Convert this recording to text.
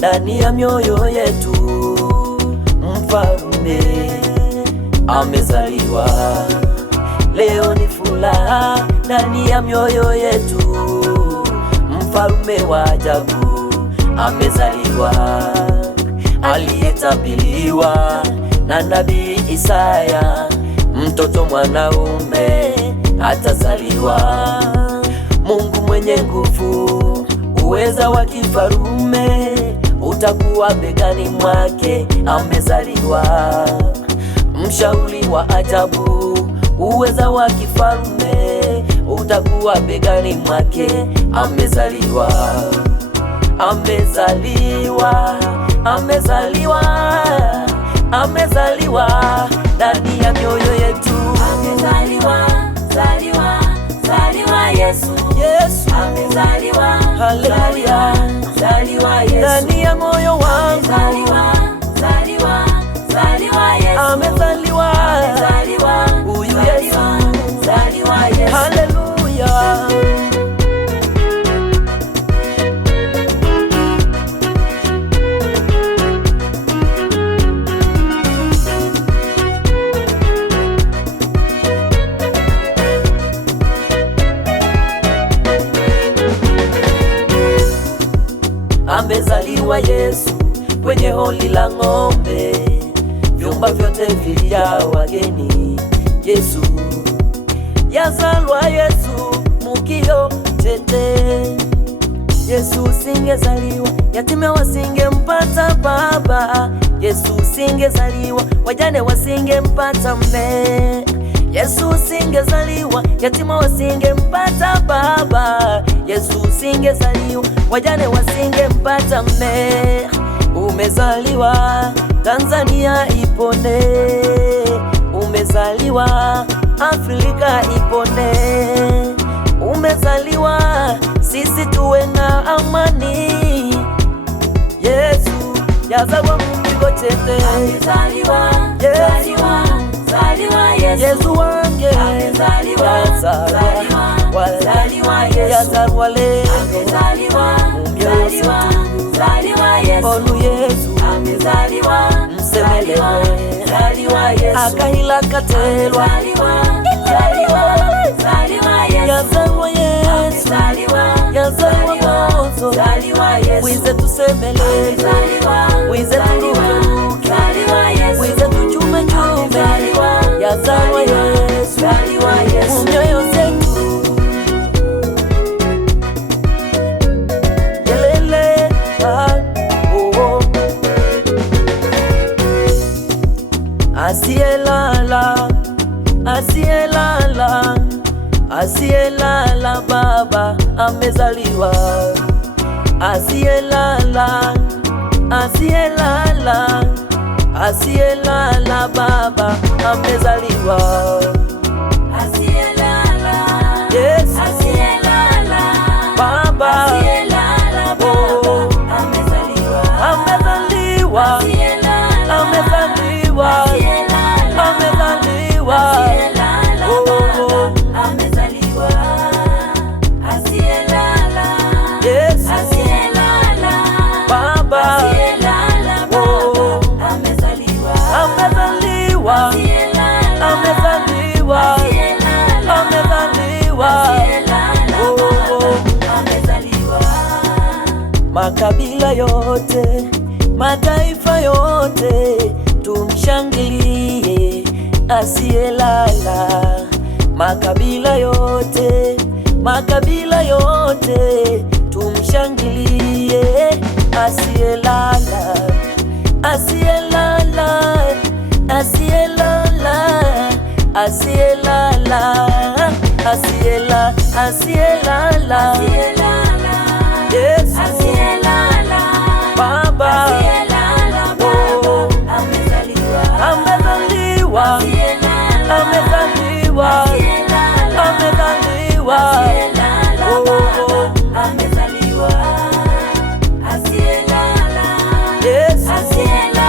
ndani ya mioyo yetu. Mfalme amezaliwa, leo ni furaha ndani ya mioyo yetu. Mfalme wa ajabu amezaliwa, aliyetabiriwa na nabii Isaya, mtoto mwanaume atazaliwa. Mungu mwenye nguvu, uweza wa kifarume utakuwa begani mwake, amezaliwa. Mshauri wa ajabu, uweza wa kifarume utakuwa begani mwake, amezaliwa. Amezaliwa, amezaliwa, amezaliwa ndani ya mioyo yetu. Amezaliwa, zaliwa, zaliwa Yesu. Yesu amezaliwa, haleluya, zaliwa Yesu. ndani ya moyo wangu. Zaliwa, zaliwa, zaliwa Yesu. Amezaliwa, Zaliwa, huyu Yesu, zaliwa Yesu. haleluya. Amezaliwa Yesu kwenye holi la ng'ombe, vyumba vyote vilijaa wageni. Yesu yazalwa, Yesu mukio tete. Yesu singezaliwa, yatima wasingempata baba. Yesu singezaliwa, wajane wasingempata mme. Yesu singezaliwa, yatima wasingempata baba. Yesu singezaliwa, wajane wasingempata mme. Umezaliwa, Tanzania ipone. Umezaliwa, Afrika ipone. Umezaliwa, sisi tuwe na amani. Yesu yazalwa mumigo tete. Amezaliwa, Yesu, zaliwa, zaliwa Yesu. Yesu wange Amezaliwa, zaliwa, zaliwa Yesu. yazalwa leo. Amezaliwa, zaliwa, zaliwa Yesu. Olu Yesu Amezaliwa, msemelewe, zaliwa Yesu. akahila katelwa. Zaliwa, zaliwa, zaliwa Yesu. yazalwa Yesu, Zaliwa, yazalwa mozo. zaliwa Yesu. wize tusemelewe, Zaliwa, wize turukeruke, zaliwa Yesu. wize tuchume chume. yazalwa Yesu, Zaliwa Yesu. mioyo zetu. Yelele, oh. Asiyelala, asiyelala, asiyelala baba amezaliwa. Asiyelala, asiyelala, asiyelala baba amezaliwa. Asiyelala, Yesu asiyelala, baba, asiyelala baba oh, amezaliwa. amezaliwa, Asiyelala, amezaliwa, asiyelala, amezaliwa, asiyelala oh, baba amezaliwa. Asiyelala, Yesu asiyelala, baba, asiyelala oh, baba amezaliwa. amezaliwa, Asiyelala, amezaliwa, asiyelala, amezaliwa, asiyelala oh, baba amezaliwa. makabila yote, mataifa yote tumshangilie asiyelala. Makabila yote, makabila yote tumshangilie asiyelala, asiyelala, asiyelala, asiyelala, asiyelala, asiyelala, Yesu Asiyelala, baba, asiyelala baba oh, amezaliwa. amezaliwa, Asiyelala, amezaliwa, asiyelala, amezaliwa, asiyelala oh, baba amezaliwa. Asiyelala, Yesu asiyelala